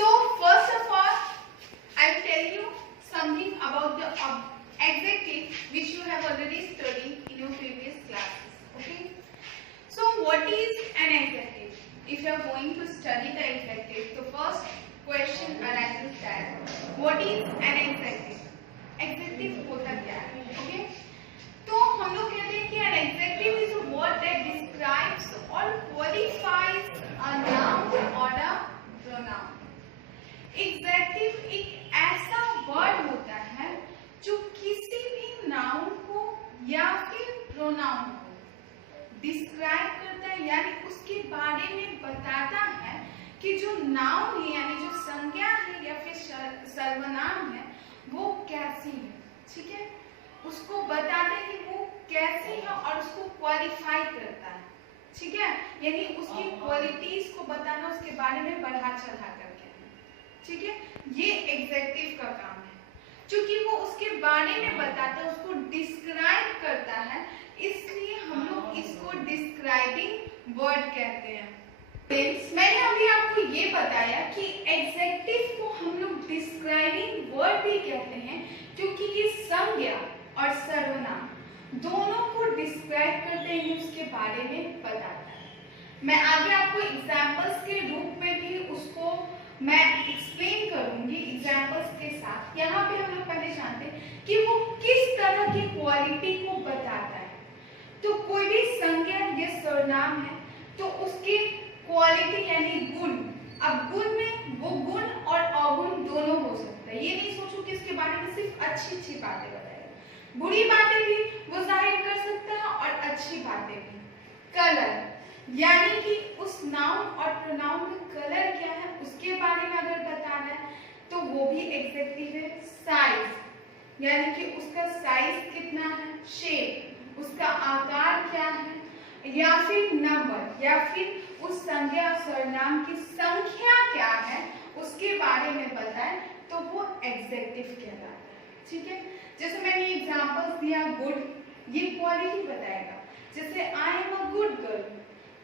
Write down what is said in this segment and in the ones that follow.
So first of all, I will tell you something about the adjective which you have already studied in your previous classes. Okay. So what is an adjective? If you are going to study the adjective, the first question arises that what is an adjective? Adjective होता क्या है? Okay. तो हम लोग कहते हैं कि an adjective is a word that describes or qualifies a noun or a pronoun. Adjective एक ऐसा word होता है जो किसी भी नाउन को या फिर प्रोनाउन को डिस्क्राइब करता है, यानी उसके बारे में बताता है कि जो नाउन है यानी जो संज्ञा है या फिर सर्वनाम है वो कैसी है. ठीक है, उसको बताते हैं कि वो कैसी है और उसको क्वालिफाई करता है. ठीक है, यानी उसकी क्वालिटीज को बताना, उसके बारे में बढ़ा चढ़ा करके. ठीक है, ये एग्जेक्टिव का काम है. क्योंकि वो उसके बारे में बताता है, उसको डिस्क्राइब करता है, इसलिए हम लोग इसको डिस्क्राइबिंग वर्ड कहते हैं. मैंने अभी आपको ये बताया कि एग्जेक्टिव को हम लोग डिस्क्राइबिंग वर्ड भी कहते हैं क्योंकि ये संज्ञा और सर्वनाम दोनों को डिस्क्राइब करते हैं, उसके बारे में बताता है. मैं आगे आपको एग्जाम्पल्स के रूप में भी उसको मैं एक्सप्लेन करूंगी एग्जाम्पल्स के साथ. यहाँ पे हम लोग पहले जानते हैं कि वो किस तरह की क्वालिटी को बताता है. तो कोई भी संज्ञा या सर्वनाम है तो उसकी क्वालिटी यानी गुण. अब गुण में वो गुण और अवगुण दोनों हो सकता है. ये नहीं सोचो कि इसके बारे में सिर्फ अच्छी अच्छी बातें बताएगा, बुरी बातें भी वो जाहिर कर सकता है और अच्छी बातें भी. कलर यानी कि उस नाउन और प्रोनाउन का कलर क्या है उसके बारे में अगर बता रहा है तो वो भी एग्जेक्टिव है. साइज यानी कि उसका साइज कितना है, शेप उसका आकार क्या है, या फिर नंबर या फिर उस संज्ञा सर्वनाम की संख्या क्या है उसके बारे में बताए तो वो एग्जेक्टिव कहलाता है. ठीक है, जैसे मैंने एग्जांपल्स दिया, गुड ये क्वालिटी बताएगा. जैसे I am a good girl,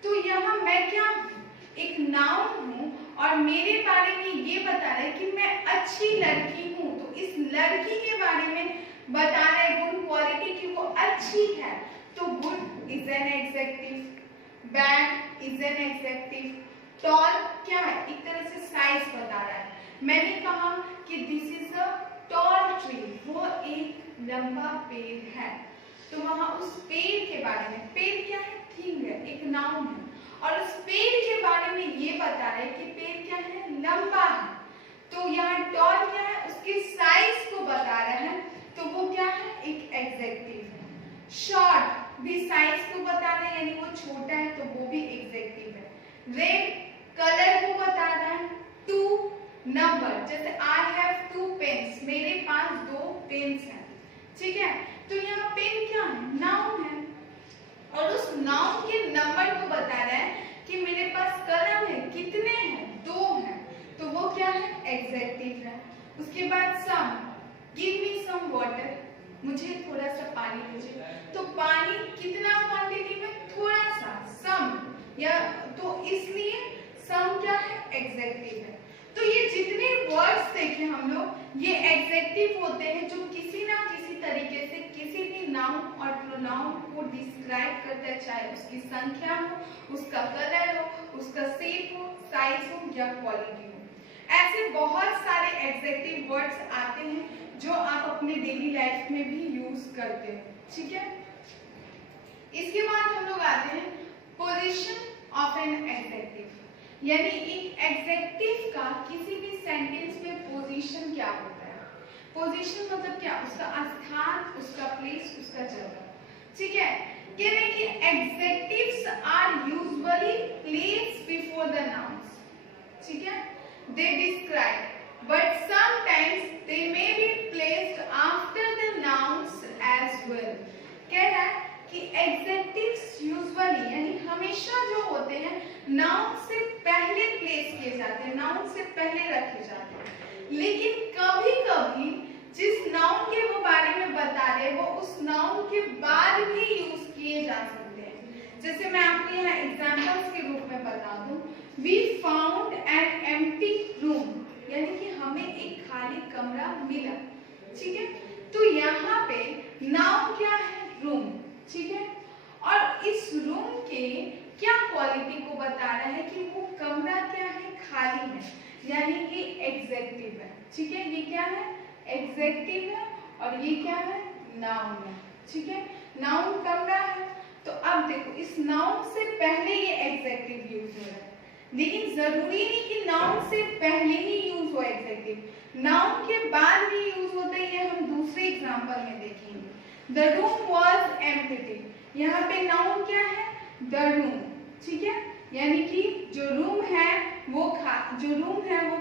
तो यहाँ मैं क्या हूँ, एक नाउन हूँ और मेरे बारे में ये बता रहा है कि मैं अच्छी लड़की हूँ. तो इस लड़की के बारे में बता रहा है गुड क्वालिटी कि वो अच्छी है, तो good is an adjective, bad is an adjective. Tall क्या है, एक तरह से साइज बता रहा है. मैंने कहा कि this is a tall tree, वो एक लंबा पेड़ है, तो वहां उस पेड़ के बारे में, पेड़ क्या है, थिंग है, एक नाउन है, और उस पेड़ के बारे में ये बता रहे कि पेड़ क्या है, लंबा है. तो यहाँ टॉल क्या है, उसके साइज को बता रहा है, तो वो क्या है, एक एग्जेक्टिव है. शॉर्ट भी साइज को बता रहे हैं, यानी वो छोटा है, तो वो भी एग्जेक्टिव है. रेड कलर को बता रहा है. टू नंबर, जैसे आई हैव टू पेन्स, मेरे पास 2 पेन्स हैं. ठीक है, तो यहाँ पेन क्या है, नाउन है, और उस नाउन के नंबर को बता रहा है कि मेरे पास कलम है, कितने हैं, 2 हैं, तो वो क्या है, एग्जेक्टिव है. उसके बाद सम, गिव मी सम वाटर, मुझे थोड़ा सा पानी दीजिए, तो पानी कितना क्वांटिटी में, थोड़ा सा, सम, या तो इसलिए सम क्या है, एग्जेक्टिव है. तो ये जितने वर्ड्स देखे हम लोग, ये एग्जेक्टिव होते हैं जो किसी ना किसी तरीके से किसी भी नाउन और प्रोनाउन को डिस्क्राइब करता है, चाहे उसकी संख्या हो, उसका कलर हो, उसका शेप हो, साइज हो या क्वालिटी हो. ऐसे बहुत सारे एग्जेक्टिव वर्ड्स आते हैं जो आप अपने डेली लाइफ में भी यूज करते हो. ठीक है, इसके बाद हम लोग आते हैं पोजीशन ऑफ एन एग्जेक्टिव, यानी एक एग्जेक्टिव का किसी भी सेंटेंस में पोजीशन क्या होता है. पोजीशन मतलब क्या, उसका स्थान, उसका प्लेस, उसका जगह. ठीक है, कह रहे कि adjectives are usually placed before the nouns. ठीक है, they describe but sometimes they may be placed after the nouns as well. कह रहा है कि एग्जेक्टिव्स यूजुअली यानी हमेशा जो होते हैं नाउन से पहले प्लेस किए जाते हैं, नाउन से पहले रखे जाते हैं, लेकिन कभी कभी जिस नाउन के वो बारे में बता रहे हैं वो उस नाउन के बाद भी यूज किए जा सकते हैं. जैसे मैं आपको यहाँ एग्जाम्पल्स के रूप में बता दूं, we found an empty room. खाली कमरा मिला, ठीक है। तो यहाँ पे नाउन क्या है, रूम, ठीक है। और इस रूम के क्या क्वालिटी को बता रहा है कि वो कमरा क्या है, खाली है, यानी कि एग्जेक्टिव है, ठीक है। ये क्या है, एग्जेक्टिव है, और ये क्या है, नाउन है, ठीक है। नाउन कमरा है। तो अब देखो इस नाउन से पहले ये एग्जेक्टिव यूज हो रहा है, लेकिन जरूरी नहीं कि नाउन से पहले ही यूज हो एग्जेक्टिव, नाउन के बाद भी यूज होता है, ये हम दूसरे एग्जांपल में देखेंगे। द रूम वाज एम्प्टी, यहाँ पे नाउन क्या है, द रूम, ठीक है, यानी कि जो रूम है वो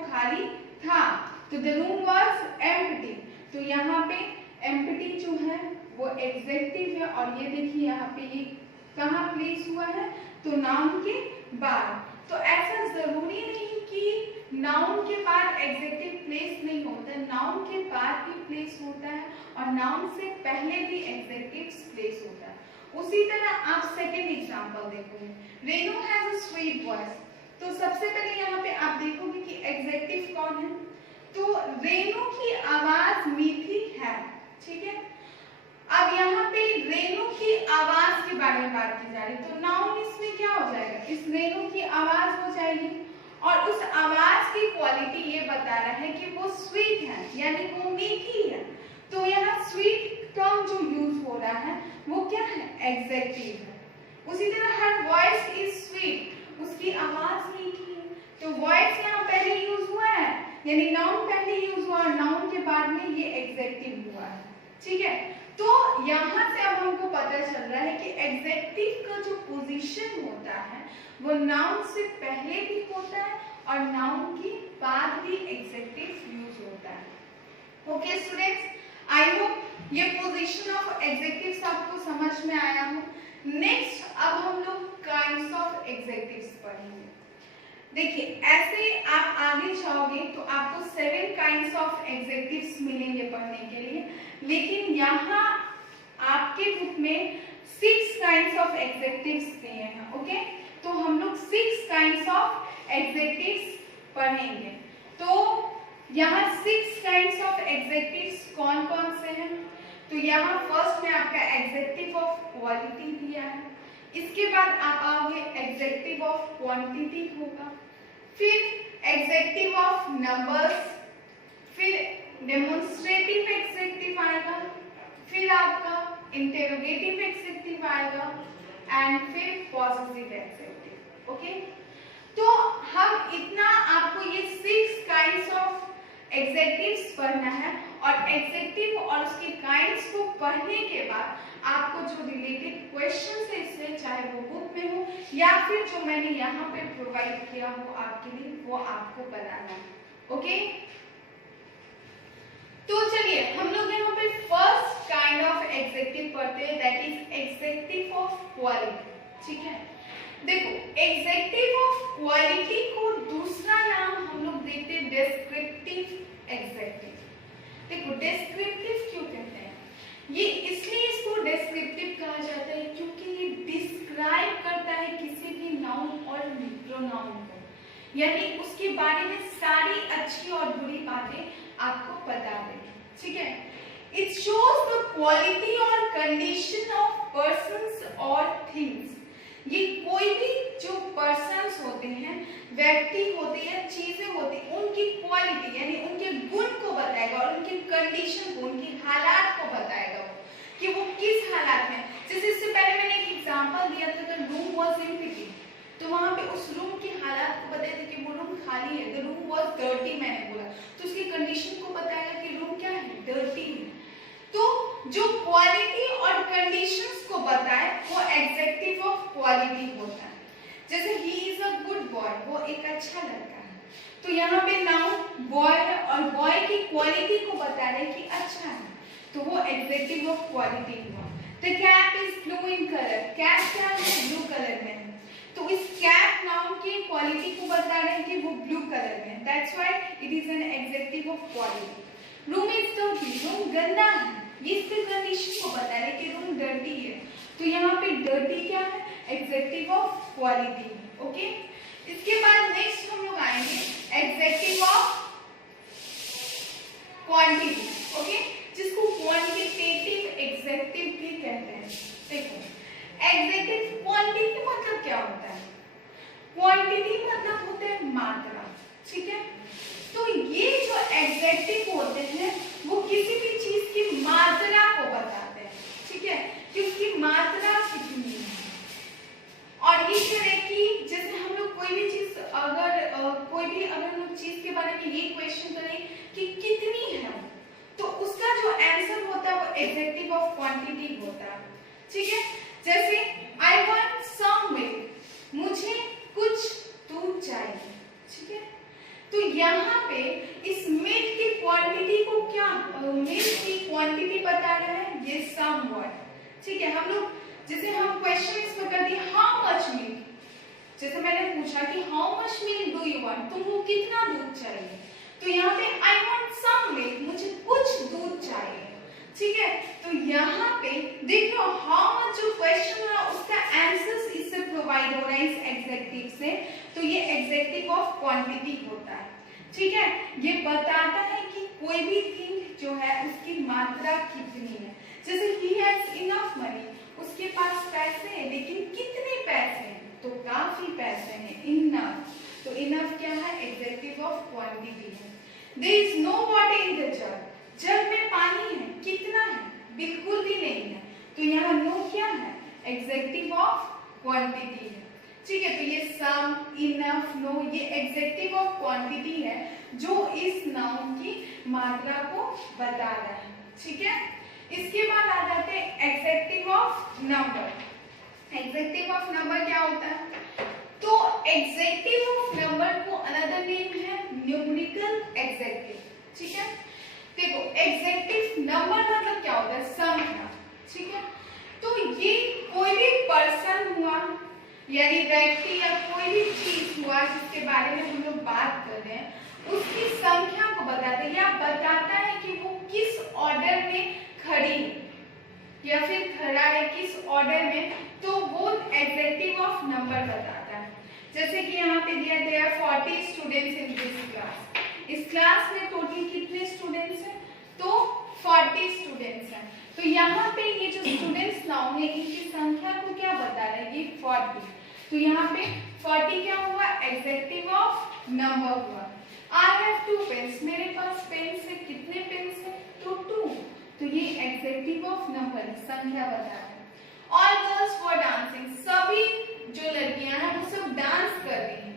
खाली था। तो द रूम वाज एम्प्टी, तो यहाँ पे एम्प्टी जो है वो एग्जेक्टिव है, और ये देखिए यहाँ पे ये कहाँ प्लेस हुआ है, तो नाउन के बाद। तो ऐसा जरूरी नहीं कि नाउन के बाद एग्जेक्टिव प्लेस नहीं होता, नाउन के बाद भी प्लेस होता है, और नाउन से पहले भी एग्जेक्टिव प्लेस होता है। उसी तरह आप सेकेंड एग्जांपल देखोगे, Renu has a sweet voice. तो सबसे पहले यहाँ पे आप देखोगे कि एग्जेक्टिव कौन है, तो रेनू की आवाज मीठी है, ठीक है। अब यहाँ पे रेनू की आवाज के बारे में बात की जा रही, तो नाउन इसमें क्या हो जाएगा, इस रेनू की आवाज हो जाएगी, और उस आवाज की क्वालिटी ये बता रहा है कि वो स्वीट है, यानी वो मीठी है। तो यहाँ स्वीट टर्म जो यूज हो रहा है वो क्या है, एग्जेक्टिव है। उसी तरह हर वॉइस इज स्वीट, उसकी आवाज मीठी है, तो वॉइस यहाँ पहले यूज हुआ है, यानी नाउन पहले यूज हुआ, और नाउन के बाद में ये एग्जेक्टिव हुआ है, ठीक है। तो यहाँ से अब हमको पता चल रहा है कि एग्जेक्टिव का जो पोजीशन होता है वो नाउन से पहले भी होता है, और नाउन के बाद भी एग्जेक्टिव यूज होता है। ओके स्टूडेंट्स, आई होप ये पोजीशन ऑफ एग्जेक्टिव्स आपको समझ में आया हो। नेक्स्ट अब हम लोग काइंड्स ऑफ एग्जेक्टिव्स पढ़ेंगे। देखिए ऐसे आप आगे जाओगे तो आपको 7 काइंड्स ऑफ एग्जेक्टिव्स मिलेंगे पढ़ने के लिए, लेकिन यहाँ आपके बुक में 6 काइंड्स ऑफ एग्जेक्टिव्स दिए हैं, ओके। तो हम लोग 6 काइंड्स ऑफ एग्जेक्टिव्स पढ़ेंगे। तो यहाँ 6 काइंड्स ऑफ एग्जेक्टिव्स कौन कौन से हैं, तो यहाँ फर्स्ट में आपका एग्जेक्टिव ऑफ क्वालिटी दिया है, इसके बाद आप आओगे एग्जेक्टिव ऑफ क्वांटिटी होगा, फिर एग्जेक्टिव ऑफ नंबर्स, फिर डेमोन्स्ट्रेटिव एग्जेक्टिव आएगा, फिर आपका इंटेरोगेटिव एग्जेक्टिव आएगा, एंड फिर पॉजिटिव एग्जेक्टिव, ओके। तो हम इतना आपको ये 6 काइंड्स ऑफ एग्जेक्टिव्स पढ़ना है, और एग्जेक्टिव और उसके काइंड्स को पढ़ने के बाद आपको जो रिलेटेड क्वेश्चंस है इससे, चाहे वो बुक में हो या फिर जो मैंने यहाँ पे प्रोवाइड किया हो आपके लिए, वो आपको बनाना है, ओके। तो चलिए हम लोग यहाँ पे फर्स्ट काइंड ऑफ एग्जेक्टिव पढ़ते हैं, that is executive of quality, ठीक है। देखो एग्जेक्टिव ऑफ क्वालिटी को दूसरा नाम हम लोग देखते हैं डिस्क्रिप्टिव एग्जेक्टिव। देखो डिस्क्रिप्टिव क्यों कहते हैं, ये इसलिए इसको डिस्क्रिप्टिव कहा जाता है क्योंकि ये डिस्क्राइब करता है किसी भी नाउन और प्रोनाउन को, यानी उसके बारे में सारी अच्छी और बुरी बातें आपको बता देंगे, ठीक है। इट शोज द क्वालिटी और कंडीशन ऑफ पर्सन्स और थिंग्स। ये कोई भी जो पर्सन्स होते हैं, व्यक्ति होते हैं, चीजें होती हैं, उनकी क्वालिटी यानी उनके गुण को बताएगा, और उनकी कंडीशन को, उनकी हालात को बताएगा कि वो किस हालात में। जैसे इससे पहले मैंने एक एग्जांपल दिया था, द रूम वाज एम्प्टी, तो वहां पे उस रूम की हालात को बताया था कि वो रूम खाली है, द रूम वाज डर्टी मैंने बोला, तो उसकी कंडीशन को बताएगा कि रूम क्या है, डर्टी है। तो जो क्वालिटी और कंडीशंस को बताए वो एग्जेक्टिव ऑफ क्वालिटी होता है। जैसे he is a good boy, वो एक अच्छा लड़का है, तो यहाँ पे नाउन बॉय है, और बॉय की क्वालिटी को बता रहे कि अच्छा है, तो वो एग्जेक्टिव ऑफ क्वालिटी हुआ। The cap is blue in colour, cap क्या है, ब्लू कलर में है, तो इस कैप नाउन की क्वालिटी को बता रहे हैं कि वो ब्लू कलर में है, that's why it is an executive of quality. Room is dirty, room गंदा है, ये इसके कंडीशन को बता रहे कि रूम डर्टी है, तो यहाँ पे डर्टी क्या है, एग्जेक्टिव ऑफ क्वालिटी, ओके। इसके बाद नेक्स्ट हम लोग आएंगे एग्जेक्टिव ऑफ एडजेक्टिव होते हैं वो किसी भी चीज की मात्रा को बताते हैं, ठीक है, कि उसकी मात्रा कितनी है। और ये करें कि जैसे हम लोग कोई भी चीज अगर हम लोग चीज के बारे में ये क्वेश्चन करें कि कितनी है, तो उसका जो आंसर होता है वो एडजेक्टिव ऑफ क्वांटिटी होता है, ठीक है। जैसे आई वांट सम मिल्क, मुझे कुछ दूध चाहिए, ठीक है। तो यहाँ पे इस मिल्क की क्वांटिटी को क्या, मिल्क की क्वांटिटी बता रहा है ये सम वर्ड, ठीक है। हम लोग जैसे हम क्वेश्चन इसमें कर दिए हाउ मच मिल्क, जैसे मैंने पूछा कि how much milk do you want, तुमको कितना दूध चाहिए, तो यहाँ पे आई वांट सम मिल्क, मुझे कुछ दूध चाहिए, ठीक है। तो यहाँ पे देखो हाउ मच जो क्वेश्चन हो रहा उसका आंसर इससे प्रोवाइड हो रहा है इस एडजेक्टिव से, तो ये एडजेक्टिव ऑफ क्वांटिटी होता है, ठीक है। ये बताता है कि कोई भी थिंग जो है उसकी मात्रा कितनी है। जैसे ही हैज इनफ मनी, उसके पास पैसे हैं, लेकिन कितने पैसे हैं, तो काफी पैसे हैं, इनफ। तो इनफ क्या है, एडजेक्टिव ऑफ क्वांटिटी है। There is no water in the jug, jug में पानी है, कितना है, बिल्कुल भी नहीं है, तो यहाँ नो क्या है, एडजेक्टिव ऑफ क्वांटिटी है, ठीक है। तो ये सम, इनफ, नो ये एडजेक्टिव ऑफ क्वांटिटी है जो इस नाउन की मात्रा को बता रहा है, ठीक है। इसके बाद आ जाते हैं adjective of number. Adjective of number क्या होता है, तो एडजेक्टिव ऑफ नंबर को अनदर नेम है न्यूमेरिकल एडजेक्टिव, ठीक है। देखो एडजेक्टिव नंबर मतलब क्या होता है, संख्या, ठीक है। तो ये कोई भी पर्सन हुआ यानी व्यक्ति या कोई भी चीज हुआ जिसके बारे में हम लोग बात कर रहे हैं, उसकी संख्या को बताता है या बताता है कि वो किस ऑर्डर में खड़ी या फिर खड़ा है, किस ऑर्डर में, तो वो एडजेक्टिव ऑफ नंबर बताता है। जैसे कि यहाँ पे दिया गया 40 स्टूडेंट्स इन दिस क्लास, इस क्लास में टोटल कितने स्टूडेंट्स हैं, तो 40 स्टूडेंट्स हैं। तो यहाँ पे ये जो स्टूडेंट्स नाउन है इनकी संख्या को क्या बता रहा है, ये 40। तो यहाँ पे 40 क्या हुआ, एडजेक्टिव ऑफ नंबर हुआ। आई हैव 2 पेन्स, मेरे पास पेन्स है, कितने पेन्स है, तो 2, तो ये एडजेक्टिव ऑफ नंबर संख्या बता रहा है। ऑल गर्ल्स वर डांसिंग, सभी जो लड़कियां हैं वो सब डांस कर रही हैं,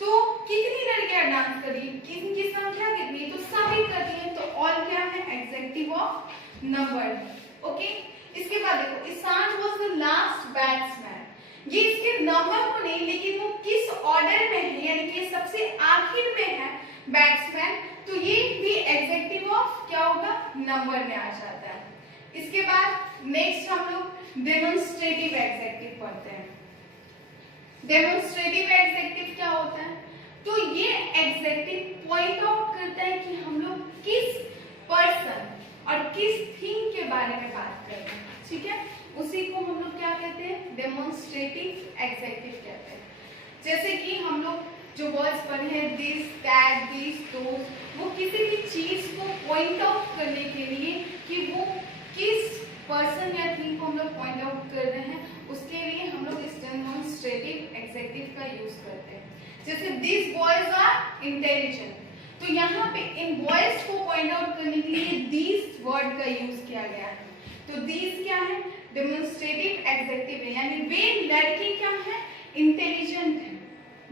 तो कितनी लड़कियां डांस कर रही हैं, किनकी संख्या कितनी, तो सभी कर रही हैं, तो ऑल क्या है, एडजेक्टिव ऑफ नंबर, ओके। इसके बाद देखो Ishan was the last batsman, ये इसके नंबर को नहीं लेकिन वो किस ऑर्डर में है यानी कि सबसे आखिर में है बैट्समैन, तो ये भी एडजेक्टिव ऑफ क्या होगा, नंबर में आ जाता है। इसके बाद नेक्स्ट हम लोग डेमोंस्ट्रेटिव एडजेक्टिव पढ़ते हैं। डेमोंस्ट्रेटिव एडजेक्टिव क्या होता है, तो ये एडजेक्टिव पॉइंट आउट करता है कि हम लोग किस पर्सन और किस थिंग के बारे में बात कर रहे हैं, ठीक है। उसी को हम लोग क्या कहते हैं, डेमोंस्ट्रेटिव एडजेक्टिव कहते हैं। जैसे कि हम लोग जो वर्ड्स पढ़े हैं दिस, दैट, दिस, दोस, वो किसी भी चीज को पॉइंट आउट करने के लिए कि वो किस पर्सन या थिंग को हम लोग पॉइंट आउट कर रहे हैं, उसके लिए हम लोग इस डेमोंस्ट्रेटिव एडजेक्टिव का यूज करते हैं। जैसे दिस बॉयज आर इंटेलिजेंट, तो यहाँ पे इन बॉयज को पॉइंट आउट करने के लिए दिस वर्ड का यूज किया गया है। तो दिस क्या है, डेमोंस्ट्रेटिव एडजेक्टिव है, यानी वे लड़के क्या है, इंटेलिजेंट है,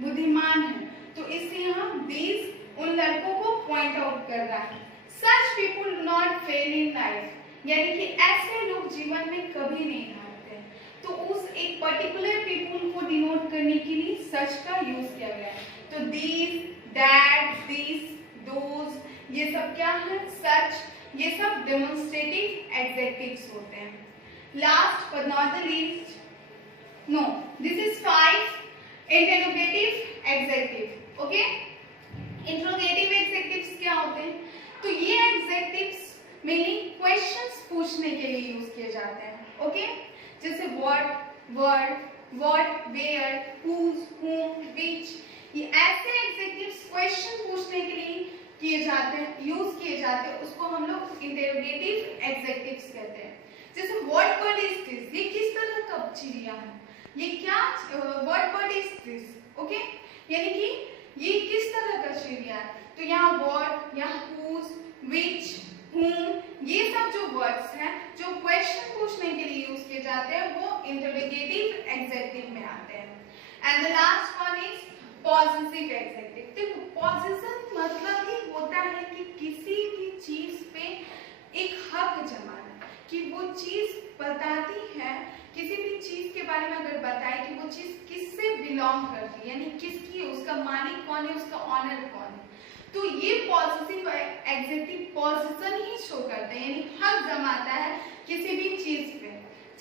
बुद्धिमान है, तो इसलिए हम दिस उन लड़कों को पॉइंट आउट कर रहा है। Such people not fail in life, यानी कि ऐसे लोग जीवन में कभी नहीं हारते, तो उस एक पर्टिकुलर पीपुल को डिनोट करने के लिए सच का यूज किया गया है। तो दिस, दैट, दिस, दोज, ये सब क्या है, सच, ये सब डेमोंस्ट्रेटिव एडजेक्टिव्स होते हैं। Last but not the least, no, this is 5 interrogative adjective, okay. Interrogative adjectives क्या होते हैं, तो ये एडजेक्टिव्स मेनली क्वेश्चंस पूछने के लिए यूज किए जाते हैं, ओके। जैसे what, word, what, where, whose, whom, which, ये ऐसे एडजेक्टिव्स क्वेश्चन पूछने के लिए किए जाते हैं, यूज किए जाते हैं, उसको हम लोग इंटरोगेटिव एडजेक्टिव्स कहते हैं। जैसे व्हाट बर्ड इज दिस, ये किस तरह का चिड़िया है, ये क्या, what bird is this, okay, यानी कि ये किस तरह का चिड़िया है, तो तो यहाँ what, यहाँ whose, which, whom, ये सब जो वर्ड्स हैं जो क्वेश्चन पूछने के लिए यूज किए जाते हैं वो इंटरोगेटिव एग्जेक्टिव में आते हैं। And the last one is positive executive. देखो पॉजिशन मतलब ही होता है कि किसी भी चीज पे एक हक जमाना, कि वो चीज बताती है, किसी भी चीज के बारे में अगर बताए कि वो चीज किससे बिलोंग करती है, यानी किसकी है, उसका मालिक कौन है, उसका ऑनर कौन है, तो ये पॉजिटिव एग्जेक्टिव पोजीशन ही शो करते हैं, यानी हक जमाता है किसी भी चीज पे।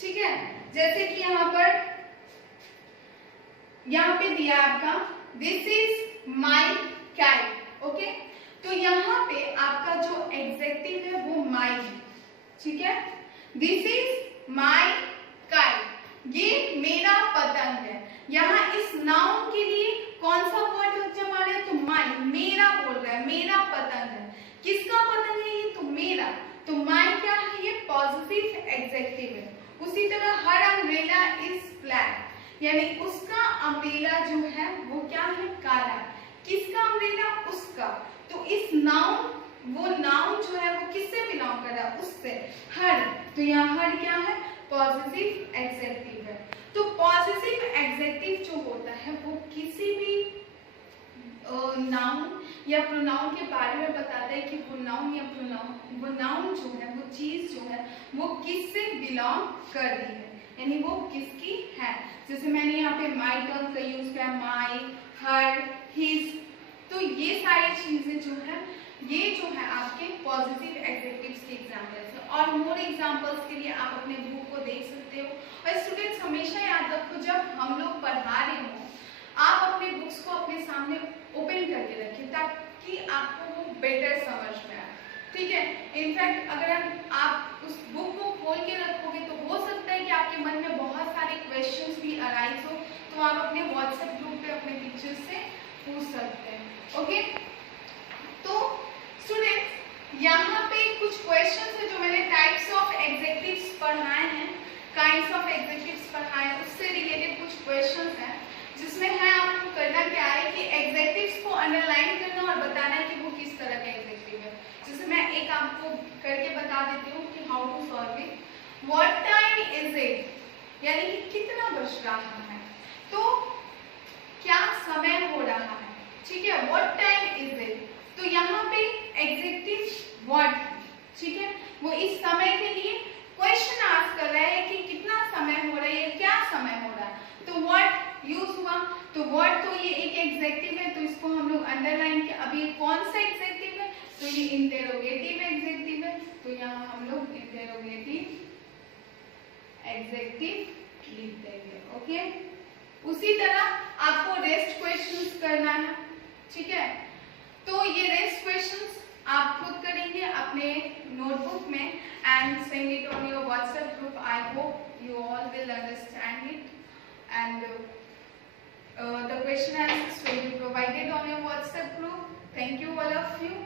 ठीक है, जैसे कि यहाँ पे दिया आपका this is my cat. Okay, तो यहाँ पे आपका जो एग्जेक्टिव है वो माई है। ठीक है, दिस इज माई काइट, ये मेरा पतंग है। यहाँ इस नाउन के लिए कौन सा वर्ड जमा रहे हैं, तो माई, मेरा बोल रहा है, मेरा पतंग है। किसका पतंग है ये, तो मेरा, तो माई क्या है, ये पॉजिटिव एग्जेक्टिव है। उसी तरह हर अम्ब्रेला इज ब्लैक, यानी उसका अम्ब्रेला जो है वो क्या है, काला। किसका अम्ब्रेला, उसका, तो इस नाउन, वो नाउन जो है वो किससे बिलोंग कर रहा है, उससे, हर, तो यहाँ हर क्या है, पॉजिटिव एग्जेक्टिव है। तो पॉजिटिव एग्जेक्टिव जो होता है वो किसी भी नाउन या प्रोनाउन के बारे में बताता है कि वो नाउन या प्रोनाउन, वो नाउन जो है, वो चीज जो है वो किससे बिलोंग कर रही है, यानी वो किसकी है। जैसे मैंने यहाँ पे माई टर्म का यूज किया, माई, हर, हिज, तो ये सारी चीजें जो है, ये जो है आपके पॉजिटिव एग्जेक्टिव्स के एग्जांपल्स हैं। और मोर एग्जांपल्स के लिए आप अपने बुक को देख सकते हो। और स्टूडेंट्स हमेशा याद रखो, जब हम लोग पढ़ा रहे हो आप अपने बुक्स को अपने सामने ओपन करके रखिए ताकि आपको वो बेटर समझ में आए। ठीक है, इनफैक्ट अगर आप उस बुक को खोल के रखोगे तो हो सकता है कि आपके मन में बहुत सारे क्वेश्चंस भी अराइज हो, तो आप अपने व्हाट्सएप ग्रुप पे अपने टीचर्स से पूछ सकते हैं। ओके, तो स्टूडेंट्स यहाँ पे कुछ क्वेश्चंस है जो मैंने टाइप्स ऑफ एग्जेक्टिव्स पढ़ाए हैं, काइंड्स ऑफ एग्जेक्टिव्स पढ़ाए हैं, उससे रिलेटेड कुछ क्वेश्चंस हैं जिसमें है आपको करना क्या है कि एग्जेक्टिव्स को अंडरलाइन करना और बताना है कि वो किस तरह का एग्जेक्टिव है। जैसे मैं एक आपको करके बता देती हूँ कि how to solve it. What time is it, यानी कि कितना बज रहा है, तो क्या समय हो रहा है। ठीक है, व्हाट टाइम इज इट, तो यहाँ पे एग्जेक्टिव व्हाट, ठीक है, वो इस समय के लिए क्वेश्चन आस्क कर रहा है कि कितना समय हो रहा है, क्या समय हो रहा है, तो व्हाट यूज हुआ। तो व्हाट तो ये एक एग्जेक्टिव है, तो इसको हम लोग अंडरलाइन किया। अब ये कौन सा एग्जेक्टिव है, तो ये इंटेरोगेटिव एग्जेक्टिव है, तो यहाँ हम लोग इंटेरोगेटिव एग्जेक्टिव लिख देंगे। ओके, उसी तरह आपको रेस्ट क्वेश्चंस करना है। ठीक है, तो ये रेस्ट क्वेश्चंस आप खुद करेंगे अपने नोटबुक में and send it on your WhatsApp group. I hope you all will understand it and the question answers will be provided on your WhatsApp group. Thank you all of you.